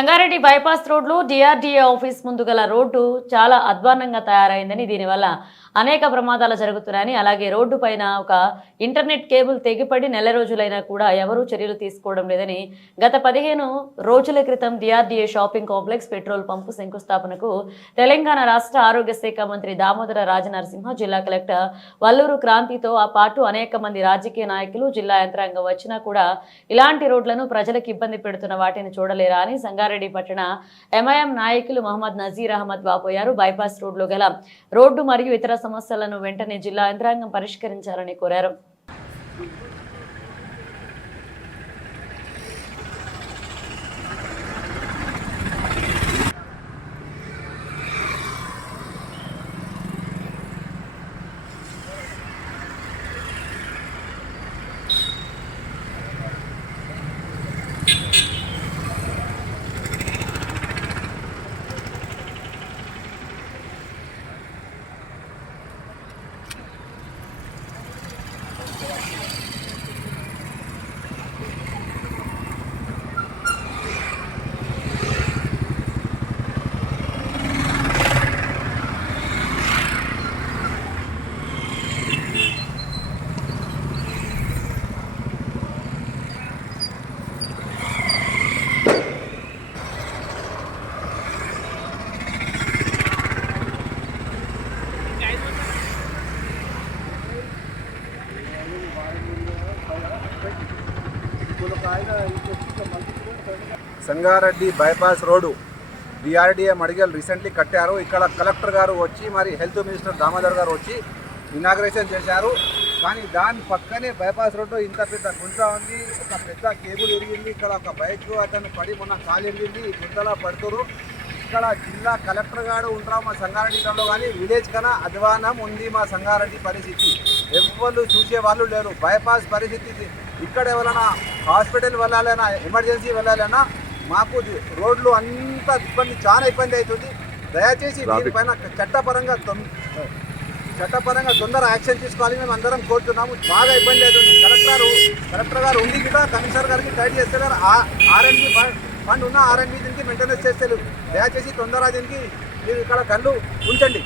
Sangareddy bypass రోడ్లో DRDA office ముందు గల రోడ్డు చాలా అధ్వాన్నంగా తయారైందని దీనివల్ల అనేక ప్రమాదాలు జరుగుతున్నాయని అలాగే రోడ్డు పైన ఒక ఇంటర్నెట్ కేబుల్ తెగిపడి నెల రోజులైనా కూడా ఎవరూ చర్యలు తీసుకోవడం లేదని గత పదిహేను రోజుల క్రితం DRDA shopping complex petrol pump శంకుస్థాపనకు Telangana రాష్ట్ర ఆరోగ్య శాఖ మంత్రి దామోదర రాజనరసింహ జిల్లా కలెక్టర్ వల్లూరు క్రాంతితో ఆ పాటు అనేక మంది రాజకీయ నాయకులు జిల్లా యంత్రాంగం వచ్చినా కూడా ఇలాంటి రోడ్లను ప్రజలకు ఇబ్బంది పెడుతున్న వాటిని చూడలేరా అని సంగారెడ్డి పట్టణ ఎంఐఎం నాయకులు మహమ్మద్ నజీర్ అహ్మద్ వాపోయారు బైపాస్ రోడ్లో గల రోడ్డు మరియు ఇతర సమస్యలను వెంటనే జిల్లా యంత్రాంగం పరిష్కరించాలని కోరారు. సంగారెడ్డి బైపాస్ రోడ్డు డిఆర్డిఏ మడిగల్ రీసెంట్లీ కట్టారు. ఇక్కడ కలెక్టర్ గారు వచ్చి మరి హెల్త్ మినిస్టర్ దామోదర్ గారు వచ్చి ఇనాగ్రేషన్ చేశారు. కానీ దాని పక్కనే బైపాస్ రోడ్డు ఇంత పెద్ద గుంత ఉంది ఒక పెద్ద కేబుల్ ఇరిగింది ఇక్కడ ఒక బైక్ అతను పడి మొన్న కాలు ఇరిగింది ఈ పడుతురు ఇక్కడ జిల్లా కలెక్టర్ గారు ఉంటారు మా సంగారెడ్డి జిల్లాలో కానీ విలేజ్ కన్నా అధ్వానం ఉంది మా సంగారెడ్డి పరిస్థితి. ఎవరు చూసే వాళ్ళు లేరు. బైపాస్ పరిస్థితి. ఇక్కడ ఎవరైనా హాస్పిటల్ వెళ్ళాలన్నా ఎమర్జెన్సీ వెళ్ళాలన్నా మాకు రోడ్లు అంత ఇబ్బంది చాలా ఇబ్బంది అవుతుంది దయచేసి దీనిపైన చట్టపరంగా చట్టపరంగా తొందర యాక్షన్ తీసుకోవాలి. మేము అందరం కోరుతున్నాము. బాగా ఇబ్బంది అవుతుంది. కలెక్టర్ కలెక్టర్ గారు ఉంది కూడా కమిషనర్ గారికి గైడ్ చేస్తున్నారు ఆర్ఎన్బి ఫండ్ ఉన్న ఆర్ఎన్బి దీనికి మెయింటెనెన్స్ చేస్తారు దయచేసి తొందర దీనికి మీరు ఇక్కడ కళ్ళు ఉంచండి.